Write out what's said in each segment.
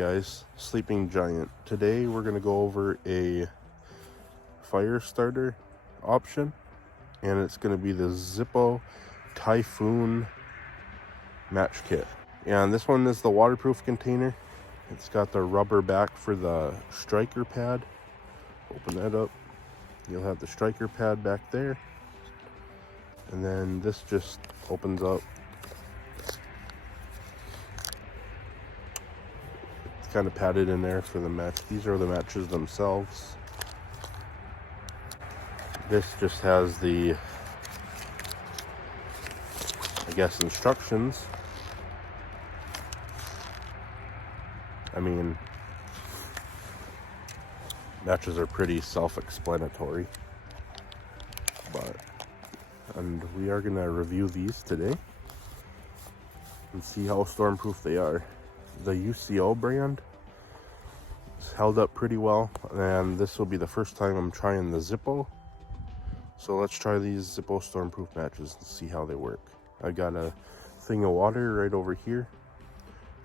guys, Sleeping Giant. Today we're going to go over a fire starter option, and it's going to be the Zippo Typhoon match kit. And this one is the waterproof container. It's got the rubber back for the striker pad. Open that up. You'll have the striker pad back there. And then this just opens up. It's kind of padded in there for the match. These are the matches themselves. This just has the, I guess, instructions. I mean, matches are pretty self-explanatory, and we are going to review these today and see how stormproof they are. The UCO brand is held up pretty well, and this will be the first time I'm trying the Zippo. So let's try these Zippo stormproof matches and see how they work. I got a thing of water right over here,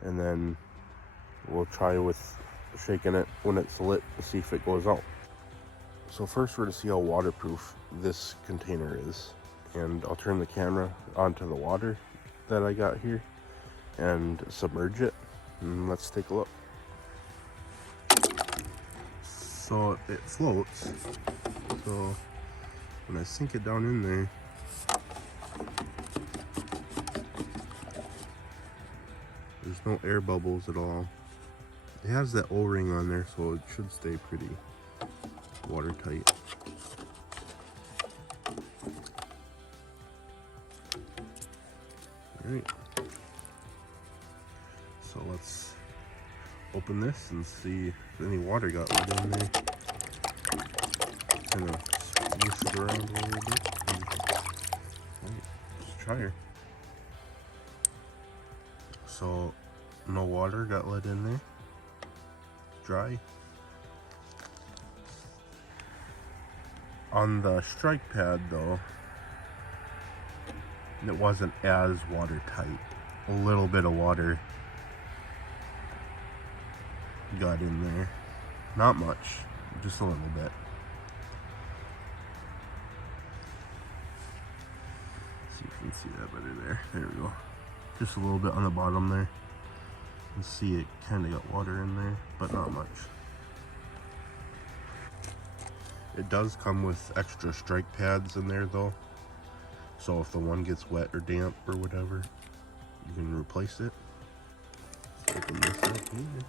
and then we'll try with shaking it when it's lit to see if it goes out. So first we're going to see how waterproof this container is. And I'll turn the camera onto the water that I got here and submerge it. And let's take a look. So it floats. So when I sink it down in there, there's no air bubbles at all. It has that O-ring on there, so it should stay pretty watertight. Alright, so let's open this and see if any water got let in there. Kind of swoosh it around a little bit. Just try her. So no water got let in there. Dry. On the strike pad though, it wasn't as watertight. A little bit of water got in there. Not much, just a little bit. See if you can see that better there. There we go. Just a little bit on the bottom there. You see it kind of got water in there, but not much. It does come with extra strike pads in there though. So if the one gets wet or damp or whatever, you can replace it. Open this up here.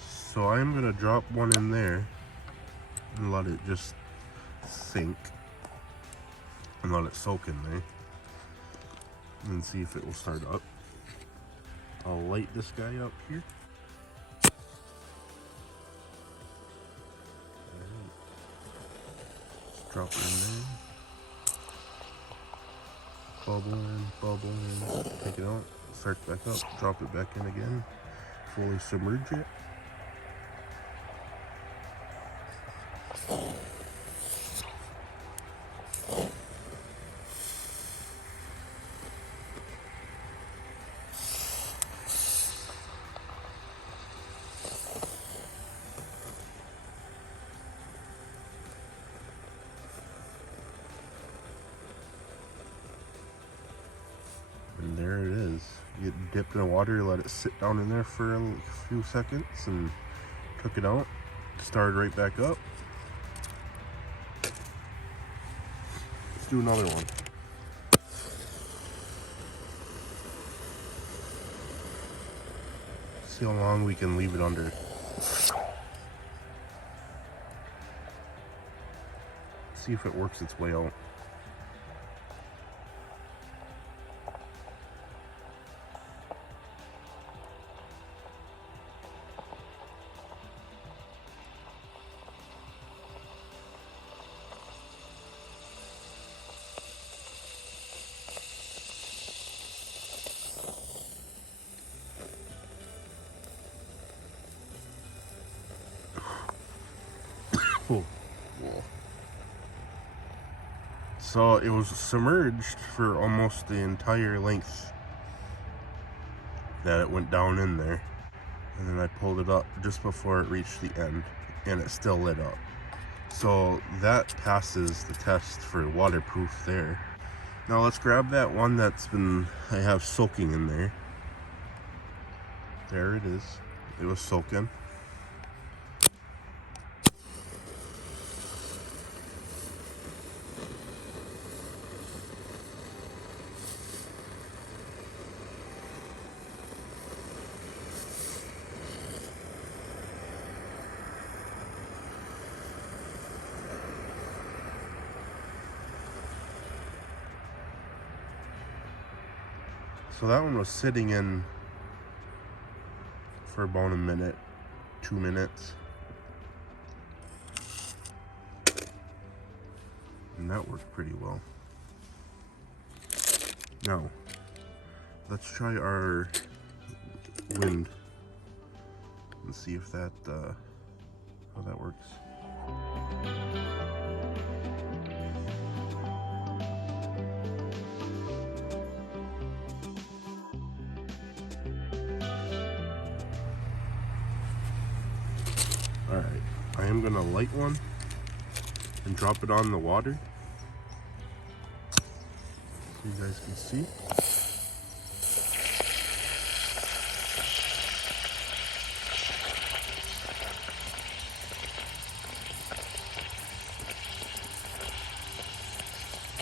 So I'm gonna drop one in there and let it just sink and let it soak in there and see if it will start up. I'll light this guy up here. Just drop it in there. Bubble in, take it out, start back up, drop it back in again, fully submerge it. And there it is. You dipped in the water, let it sit down in there for a few seconds, and took it out, started right back up. Let's do another one. See how long we can leave it under. See if it works its way out. Oh. Whoa. So it was submerged for almost the entire length that it went down in there, and then I pulled it up just before it reached the end, and it still lit up. So that passes the test for waterproof there. Now let's grab that one I have soaking in there. There it is. It was soaking. So that one was sitting in for about a minute, 2 minutes. And that worked pretty well. Now, let's try our wind and see if that, how that works. Alright, I am gonna light one and drop it on the water so you guys can see.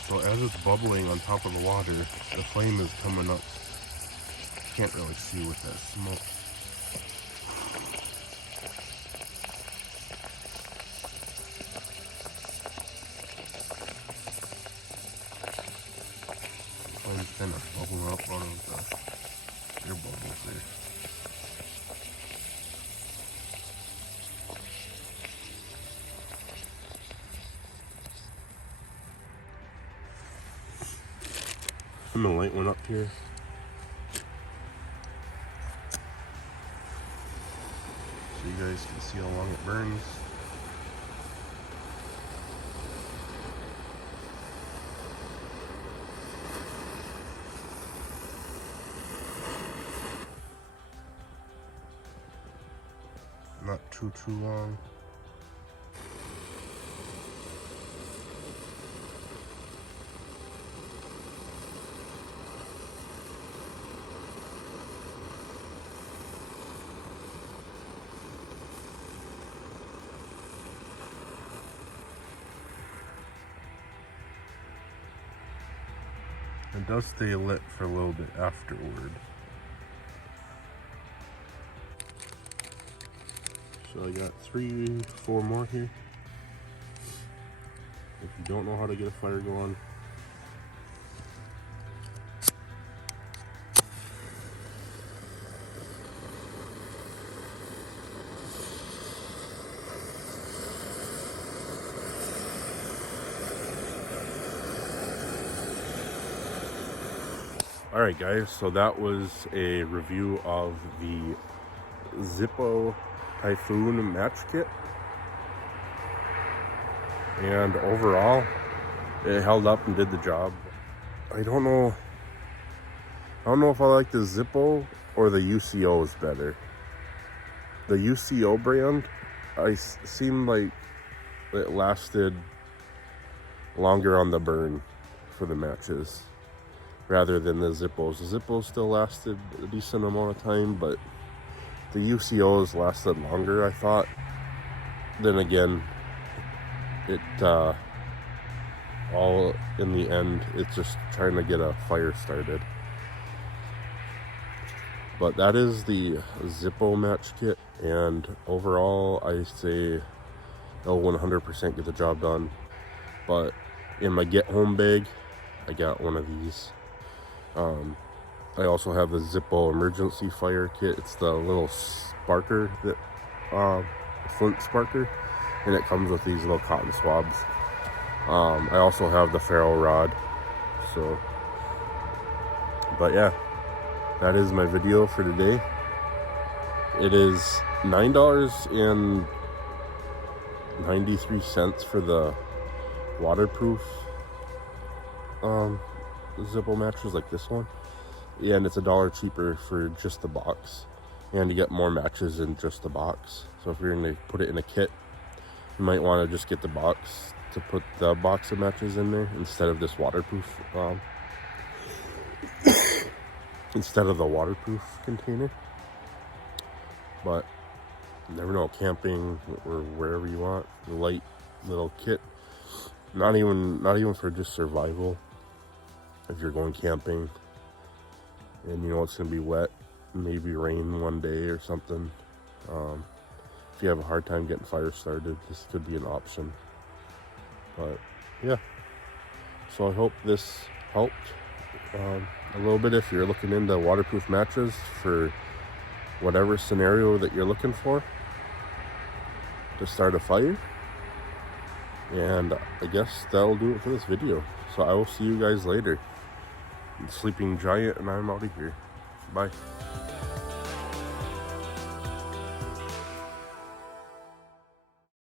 So as it's bubbling on top of the water, the flame is coming up. Can't really see with that smoke. Flame's kind of bubbling up out of the air bubbles there. I'm gonna light one up here. So you guys can see how long it burns. Not too long. It does stay lit for a little bit afterward. So I got 4 more here. If you don't know how to get a fire going, alright guys, so that was a review of the Zippo Typhoon match kit, and overall it held up and did the job. I don't know if I like the Zippo or the UCOs better. The UCO brand, seemed like it lasted longer on the burn for the matches rather than the Zippos. The Zippos still lasted a decent amount of time, but the UCOs lasted longer, I thought. Then again, it all in the end, it's just trying to get a fire started. But that is the Zippo match kit, and overall I say it'll 100% get the job done. But in my get home bag, I got one of these. I also have the Zippo emergency fire kit. It's the little sparker, that flint sparker, and it comes with these little cotton swabs. I also have the ferro rod. So, but yeah, that is my video for today. It is $9.93 for the waterproof Zippo mattress like this one, and it's $1 cheaper for just the box, and you get more matches in just the box. So if you're going to put it in a kit, you might want to just get the box to put the box of matches in there instead of this waterproof instead of the waterproof container. But you never know, camping or wherever you want, light little kit, not even for just survival. If you're going camping and you know it's gonna be wet, maybe rain one day or something, if you have a hard time getting fire started, this could be an option. But yeah, so I hope this helped a little bit if you're looking into waterproof matches for whatever scenario that you're looking for to start a fire. And I guess that'll do it for this video. So I will see you guys later. Sleeping Giant, and I'm out of here. Bye.